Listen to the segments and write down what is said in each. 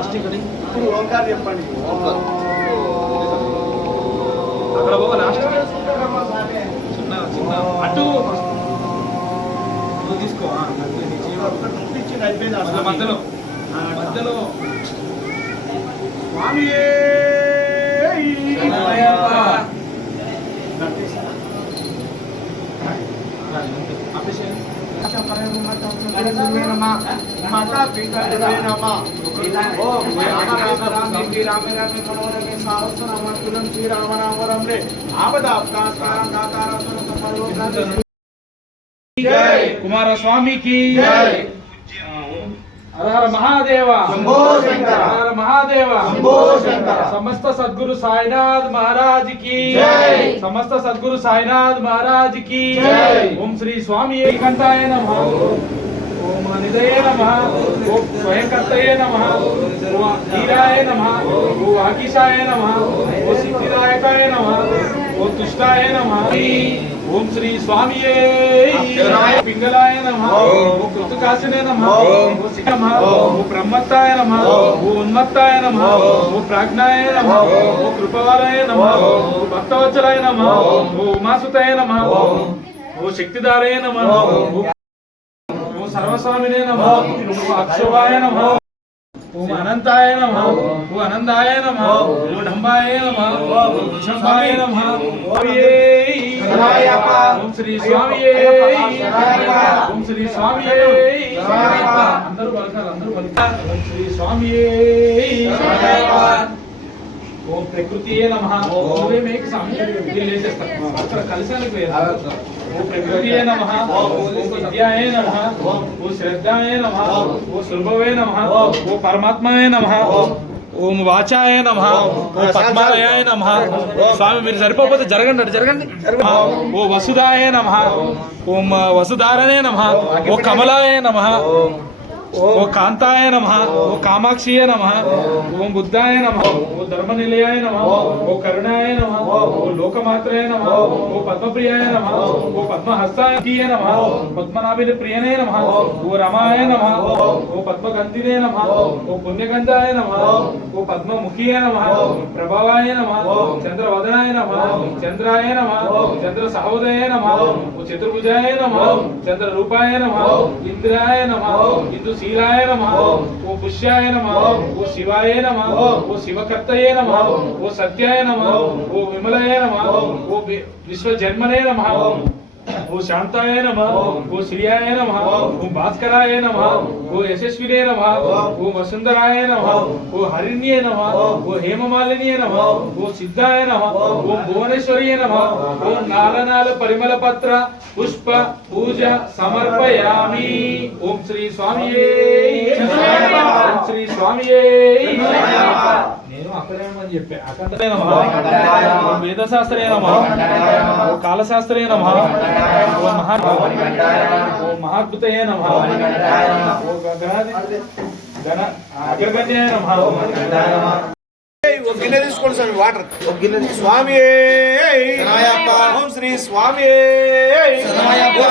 First ఇక్కడ ఇప్పుడు ఓంకారం చెప్పండి అక్కడ పోగా లాస్ట్ చిన్న చిన్న అటు నువ్వు తీసుకో స్వామి. మధ్యలో మధ్యలో. మాతా పితృవే నమః ఓం రామ రామ రామ రామ రామ మనోరమే సహస్రనామ తులం శ్రీ రామ రామ రమ్రే ఆపదాప్తాస్కారం దాతారం సమర్పణ జై కుమారస్వామికి జై. హర మహాదేవ శంభో శంకర. హర హర మహాదేవ శంభో శంకర. సమస్త సద్గురు సాయినాథ్ మహారాజ్కి జై. సమస్త సద్గురు సాయినాథ్ మహారాజ్కి జై. ఓం శ్రీ స్వామి ఏకంతాయ నమ ఓం నిదయ నమ ఓం స్వయంకర్తయే నమ ఓం ధీరాయ నమ ఓం వాకిశాయ నమ ఓం సిద్ధిదాయకాయ నమ ఓం తుష్టాయ నమ. ఓం శ్రీ స్వామియే పింగళాయ నమ ఓం కృతకాశనే నమ నమ ఓం బ్రహ్మత్తాయ నమ ఓం ఉన్మత్తాయ నమ ఓం ప్రాజ్ఞాయ నమ ఓం కృపవాలయ నమ ఓం భక్తవత్సలాయ నమ ఓం ఉమాసుతాయ నమ ఓ శక్తిదారయ నమ సర్వస్వామినే నమో. ఓం అక్షవాయ నమ. ఓం అనంతాయ నమ. ఓ అనందాయ నమ. ఓం డంబాయ నమ. ఓం వృషభాయ నమ. ఓం శ్రీ స్వామి ఓం శ్రీ స్వామి అందరూ పలకాలి అందరూ పలకాలి. ఓం శ్రీ స్వామి ఓం ప్రకృతియే నమ. ఓం మేక స్వామి వీళ్ళు లేచేస్తారు అక్కడ కలిసానికి పోయారు ఓం ప్రకృతియే నమ. ఓం విద్యాయే నమ. ఓం శ్రద్ధాయే నమ. ఓం సులభవే నమ. ఓం పరమాత్మయే నమ. ఓం వాచాయ నమ. ఓం పద్మాలయాయ నమ. స్వామి మీరు సరిపోతే జరగండి అటు జరగండి. ఓ వసుదాయ నమ. ఓం. వసుధారనే నమ. ఓ కమలాయ నమ. ఓ కాంతాయ నమ ఓ కామాక్షియ నమ ఓ బుద్ధాయ నమ ఓ ధర్మనిలయాయ నమ ఓ కరుణాయ నమ ఓ లోకమాత్రయ నమ ఓ పద్మప్రియాయ నమ ఓ పద్మహస్తాయ నమ పద్మనాభిని ప్రియనే నమ ఓ రమాయ నమ ఓ పద్మగంధినే నమ ఓ పుణ్యగంధాయ నమ ఓ పద్మముఖియ నమ ప్రభావాయ నమ చంద్రవదనాయ నమ చంద్రాయ నమ చంద్ర సహోదయ నమ ఓ చతుర్భుజాయ నమ చంద్ర రూపాయ నమ ఇంద్రాయ నమ ఇందు శీలాయ నమ. ఓ. పుష్యాయ నమ. ఓ. శివాయ నమ. ఓ. శివకర్తయే నమ. ఓ. సత్యాయ నమ. ఓ. విమలయ నమ. ఓ. విశ్వజన్మనే నమ. ఓ శాంతాయ నమ ఓ శ్రీయాయ నమ ఓ భాస్కరాయ నమ ఓ యశస్వినే నమ ఓ వసుంధరాయ నమ ఓ హరిణ్యే నమ ఓ హేమమాలినియే నమ ఓ సిద్ధాయ నమ ఓ భువనేశ్వరియే నమ ఓ నాలనాల పరిమళ పత్ర పుష్ప పూజ సమర్పయామి ఓం శ్రీ స్వామియే ఓం శ్రీ స్వామియే అని చెప్పా. అక్కడ ఓం వేదశాస్త్రే నమ ఓ కాలశాస్త్రే నమ ఓ మహా. ఓ మహాద్భుతయే నమ ఓ గణాది గణ అగ్రగణ్యాయ నమ ఒక గిన్నె తీసుకోండి స్వామి వాటర్. ఒక గిన్నె స్వామి ఓం శ్రీ స్వామి ఓ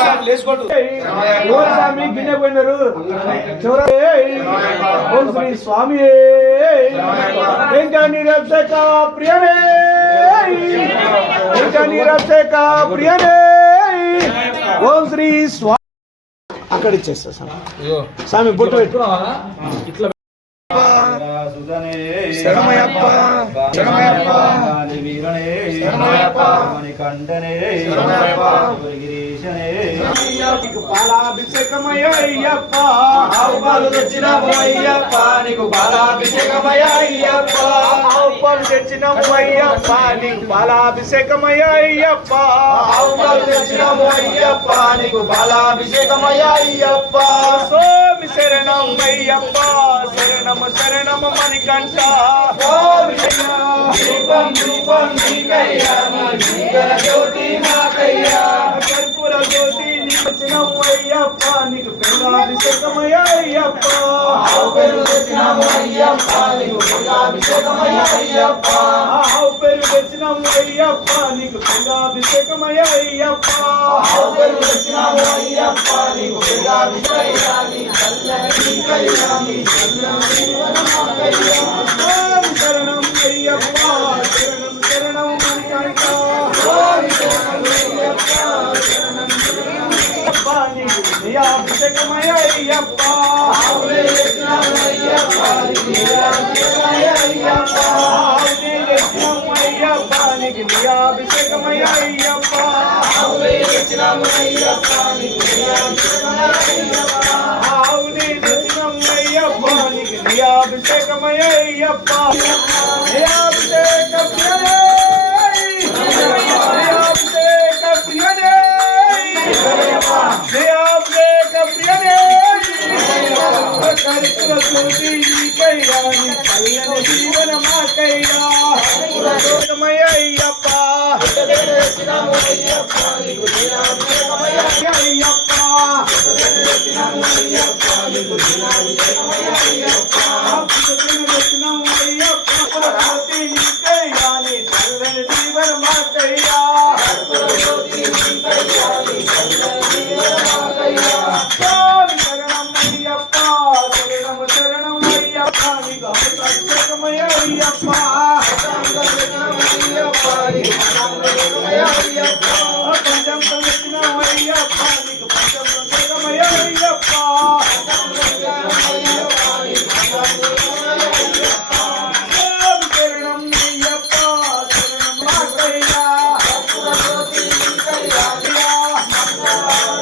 స్వామి, గిన్నె పోయినారు. ఓం శ్రీ స్వామి ఇంకా నిరక్షక ప్రియనే. ఇంకా నిరక్షక ప్రియనే. ఓం శ్రీ స్వామి అక్కడ ఇచ్చేస్తా స్వామి. స్వామి బొట్టు పెట్టు ఇట్లా శరణమయ్యప్ప శరణమయ్యప్ప శరణమయ్యప్ప నీకు పాలాభిషేకమయ్యప్ప ఆవు పాలు తెచ్చినాము అయ్యప్ప. నీకు పాలాభిషేకమయ్యప్ప ఆవు పాలు పాలు తెచ్చినాము అయ్యప్ప. నీకు పాలాభిషేకమయ్య అయ్యప్ప. ఆవు పాలు తెచ్చినాము అయ్యప్ప. నీకు బాలాభిషేకమయ్య అయ్యప్ప. స్వామి శరణం అయ్యప్ప. శరణము శరణము మణికంఠ. స్వామి దీపం దీపం నీకయ్యా జ్యోతి నాకయ్యా జ్యోతి నీకు వచ్చినాము అయ్యప్ప నీకు పెళ్ళాభిషేకమయ్య అయ్యప్ప ఆవు పేరు తెచ్చినాము అయ్యప్ప నీకు బాలాభిషేకమయ్య అయ్యప్ప ఆవు పేరు తెచ్చినాము అయ్యప్ప నీకు పెళ్ళాభిషేకమయ్య అయ్యప్ప ఆవు పేరు తెచ్చినాము అయ్యప్ప నీకు బాలాభిషేకమయ్య నీ చల్లని నీకయ్యా నీ చల్లని దీవెన నాకయ్యా స్వామి శరణం అయ్యప్ప. నీకు విజయాభిషేకమయ్య అయ్యప్ప ఆవు పేరు తెచ్చినాము అయ్యప్ప నీకు బాలాభిషేకమయ్య అయ్యప్ప ఆవుని తెచ్చినాము అయ్యప్ప అయ్యప్ప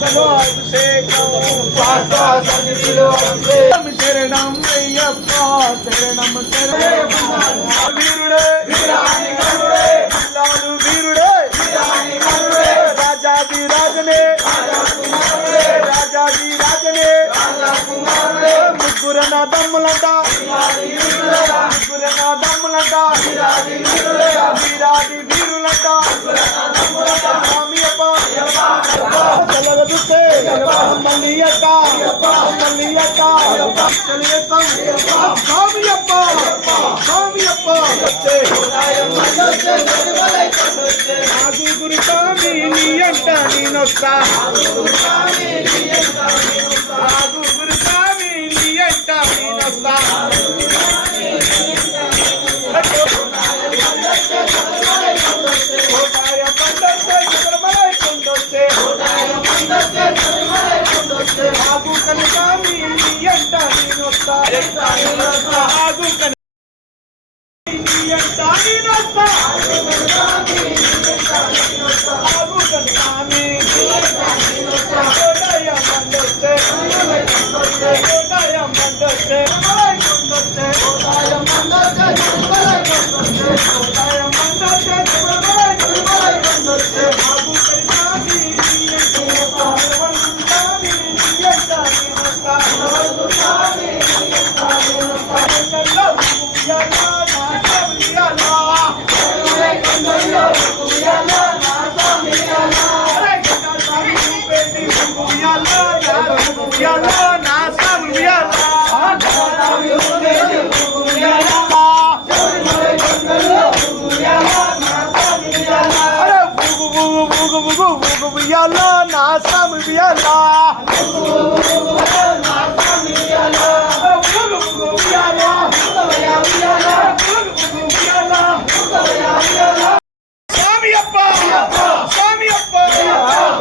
సన్నిధిలో అభిషేకం శాస్త్ర సన్నిధిలో అంతే ముగ్గురన దమ్ములంట ముగ్గురన దమ్ములంట వీరాది వీరులంట. స్వామి అప్ప. మళ్ళీ అక్క మళ్ళీ అక్క స్వామి అప్ప. స్వామి అప్ప. నాకు గురి స్వామి నీ అంట నేనొస్తా నేనొస్తా నాకు ఉయ్యాలో నా స్వామి ఉయ్యాలా స్వామి అప్ప స్వామి అప్ప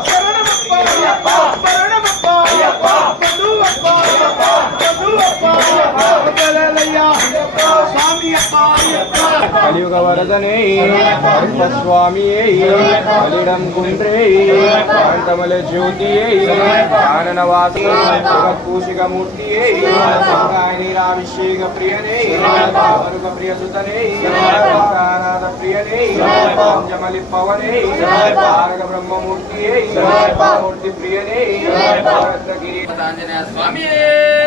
శరణమప్ప శరణమప్ప మధువప్ప మధువప్ప கலியுக வரதனே சுவாமியே அலிடம் குன்றே தமிழ ஜோதியே ஆனனவாசி பூஷிகமூர்த்தியே நீராபிஷேக பிரியனே மருக பிரியசுதனே நாத பிரியனே ஜமலி பவனே பாரக பிரம்மமூர்த்தியே மூர்த்தி பிரியனே சுவாமியே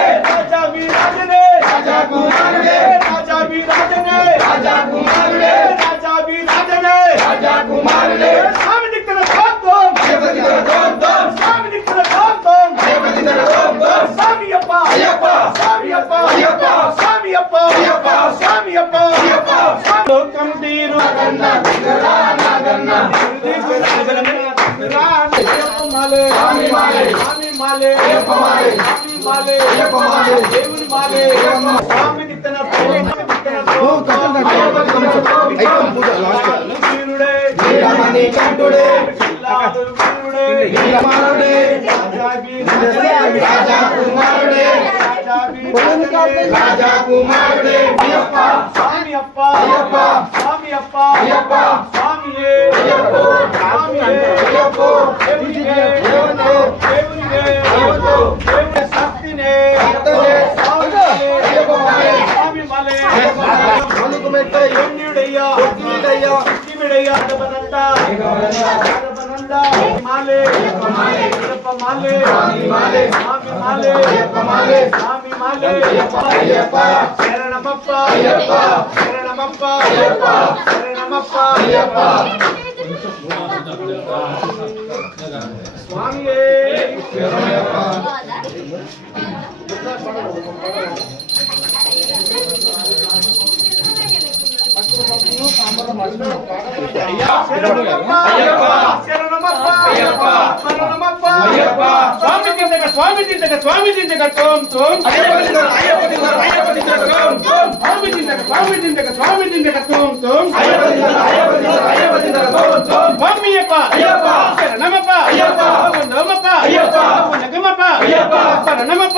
అయ్యప్ప స్వామి అప్ప అయ్యప్ప లోకం తీరు. నాగన్న దిగరా నాగన్న రాజా రాజా కుమారుడే అయ్యప్ప స్వామి అప్ప అయ్యప్ప స్వామి అప్ప అయ్యప్ప స్వామియే అయ్యప్ప స్వామియే అయ్యప్ప దేవునియే దేవునియే దేవునియే అయ్యప్ప దేవుని శక్తినే శక్తినే స్వామియే అయ్యప్ప మలే స్వామి మలే అయ్యప్ప మలుకుమెట్ట ఎన్నిడయ్యా ఎన్నిడయ్యా శివుడయ్యా అడబనంద అడబనంద మాలే అయ్యప్ప మాలే అయ్యప్ప మాలే స్వామి మాలే స్వామి మాలే అయ్యప్ప మాలే స్వామి మాలే అయ్యప్ప అయ్యప్ప శరణమప్ప అయ్యప్ప శరణమప్ప అయ్యప్ప శరణమప్ప అయ్యప్ప స్వామియే శరణమప్ప అయ్యప్ప శరణమప్ప అయ్యప్ప శరణమప్ప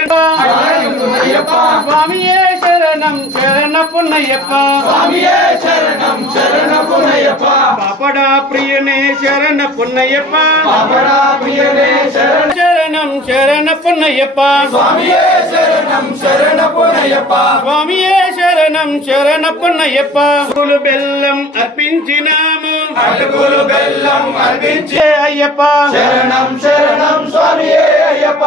స్వామియే శరణం శరణ పొన్నయ్యప్ప స్వామియే శరణం శరణ పొన్నయ్యప్ప పాపడా ప్రియనే శరణ పొన్నయ్యప్ప పాపడా ప్రియనే శరణ శరణం శరణ పొన్నయ్యప్ప స్వామియే శరణం శరణ పొన్నయ్యప్ప స్వామియే శరణం శరణ పొన్నయ్యప్ప అటుకులు బెల్లం అర్పించినాము అటుకులు బెల్లం అర్పించే అయ్యప్ప శరణం శరణం స్వామియే Ayyappa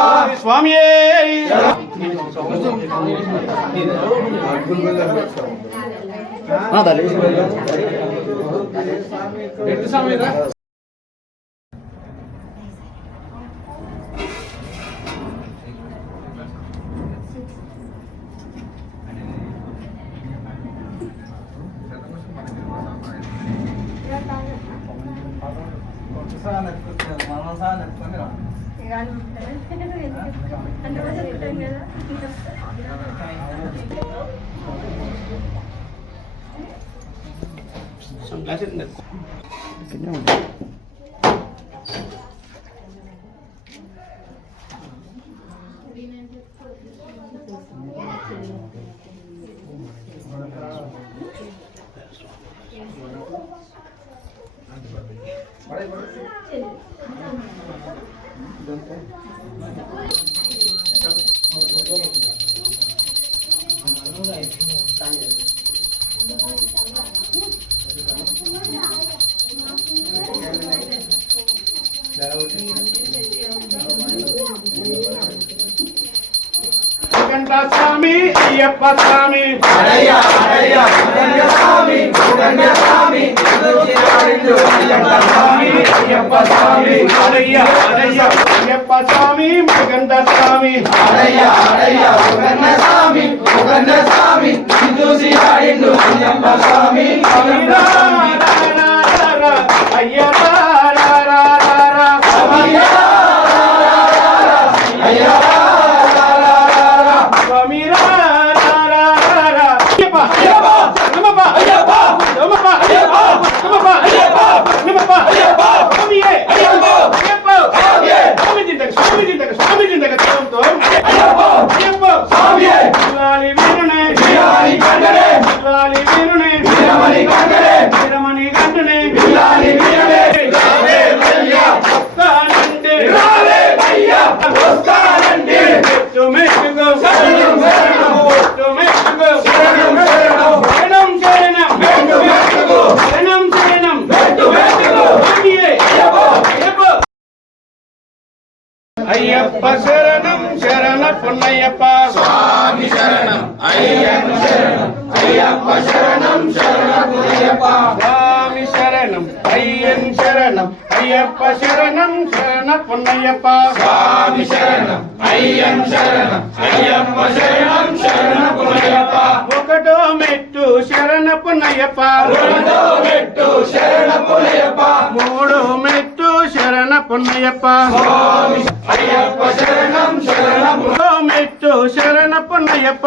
Some glasses in the. స్వామి అయ్యప్ప స్వామి అడయ్య అడయ్య సుగంధ స్వామి సుగంధ స్వామి ఎదురుచిరాడిండు అయ్యప్ప స్వామి అయ్యప్ప స్వామి అడయ్య అడయ్య అయ్యప్ప స్వామి మృగంధ స్వామి అడయ్య అడయ్య సుగంధ స్వామి సుగంధ స్వామి చూసి ఆడిండు అయ్యప్ప స్వామి రా, రా, రా, రా, రా. అయ్య రా, రా, రా, రా, రా. అయ్యా అయ్యా స్వామి రా, రా, రా, రా, రా. అయ్యప్ప, అయ్యప్ప నమప్ప, అయ్యప్ప నమప్ప, అయ్యప్ప నమప్ప, అయ్యప్ప నమప్ప, అయ్యప్ప స్వామియే, అయ్యప్ప అయ్యప్ప. స్వామియే. స్వామి జిందగ, స్వామి జిందగ, స్వామి జిందగ, తోం, తోం. అయ్యప్ప అయ్యప్ప. స్వామియే లాలి వీరునే, వీరాని కండరే లాలి వీరునే, వీరమణి కండరే వీరమణి గంటునే, వీరాని వీరనే రావే అయ్యా వస్తానంటే రావే అయ్యా వస్తానండి మెట్టు మెట్టుకు, శరణం శరణం మెట్టు మెట్టుకు, శరణం శరణం శరణం శరణం, మెట్టు మెట్టుకు శరణం శరణం. మెట్టు మెట్టుకు స్వామియే, అయ్యప్ప అయ్యప్ప. అయ్యప్ప శరణం శరణ పొన్నయ్యప్ప స్వామి శరణం అయ్యప్ప శరణం అయ్యప్ప శరణం శరణపురయ్యప్ప స్వామి శరణం అయ్యన్ శరణం అయ్యప్ప శరణం శరణ పొన్నయ్యప్ప స్వామి శరణం అయ్యం శరణం అయ్యప్ప శరణం శరణపురయ్యప్ప ఒకటో మెట్టు శరణ పొన్నయ్యప్ప రెండో మెట్టు శరణపురయ్యప్ప మూడో మెట్టు శరణ పొన్నయ్యప్ప మెట్టు శరణ పొన్నయ్యప్ప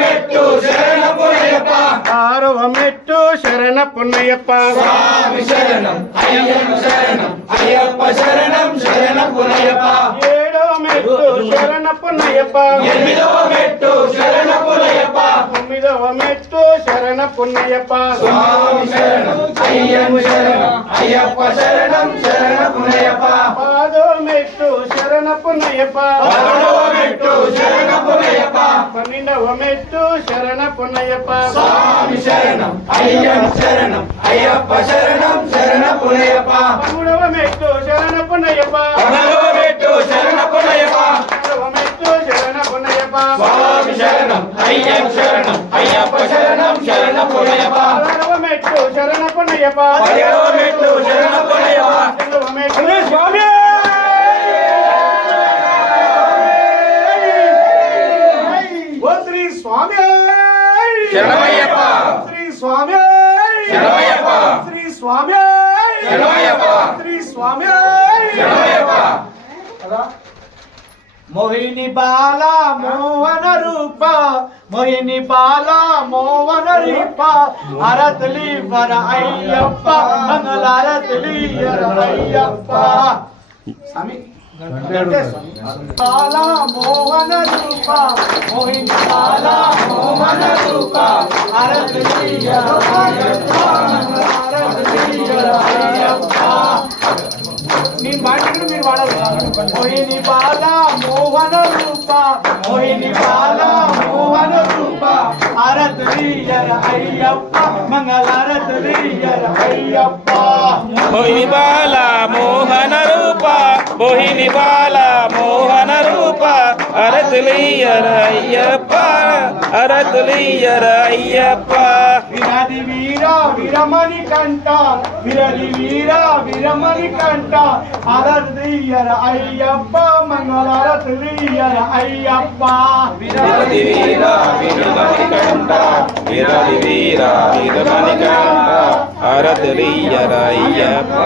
మెట్టు శరణపురయ్యప్ప ఆరవ మెట్టు శరణ పొన్నయ్యప్ప స్వామి శరణం అయ్యప్ప శరణం అయ్యప్ప శరణం శరణపురయ్యప్ప ఏడో మెట్టు శరణ పొన్నయ్యప్ప ఎనిమిదో మెట్టు శరణపురయ్యప్ప తొమ్మిదవ మెట్టు శరణ పొన్నయ్యప్ప స్వామి శరణం అయ్యప్ప శరణం అయ్యప్ప శరణం శరణపురయ్యప్ప పాదో మెట్టు శరణ పొన్నయ్యప్ప పదకొండవ మెట్టు శరణపురయ్యప్ప పన్నెండవ మెట్టు శరణ పొన్నయ్యప్ప స్వామి శరణం అయ్యప్ప శరణం అయ్యప్ప శరణం శరణపురయ్యప్ప పదమూడవ మెట్టు శరణ పదవ మెట్టు శరణపురయ్యప్ప పదవ మెట్టు శరణ పొన్నయ్యప్ప స్వామి శరణం అయ్యప్ప శరణం శరణం పదవ మెట్టు శరణ మెట్టు శరణపురయ్యప్ప పదవ మెట్టు స్వామి! ఓ శ్రీ స్వామి! శరణమయ్యప్ప. శ్రీ స్వామి! శరణమయ్యప్ప. శ్రీ స్వామి! శరణమయ్యప్ప. శ్రీ స్వామి! శరణమయ్యప్ప. మోహిని బాల మోహన రూప మోహిని బాల మోహన రూప అరతలి వర అయ్యప్ప మంగళ అరతలి అయ్యప్ప. స్వామి బాల మోహన రూప మోహిని బాల మోహన రూప అరతలి అయ్యప్ప మంగళ అరతలి అయ్యప్ప. నీ మాటలు మీరు వాడాలి. మోహిని బాల మోహన రూప మోహిని బాల మోహన రూప. అరతలీయర అయ్యప్ప మంగళారతలీయర అయ్యప్ప. మోహిని బాల మోహన రూప మోహిని బాల మోహన రూప. అరతులియర అయ్యప్ప. అరతులియర అయ్యప్ప విరది వీర విరమణి కంట విరది వీర విరమణి కంట అరతలీయర అయ్యప్ప మంగళారతలీయర అయ్యప్ప విరది వీర వీరమణి కంట విరది వీర వీరమణి కంట అరతులియర అయ్యప్ప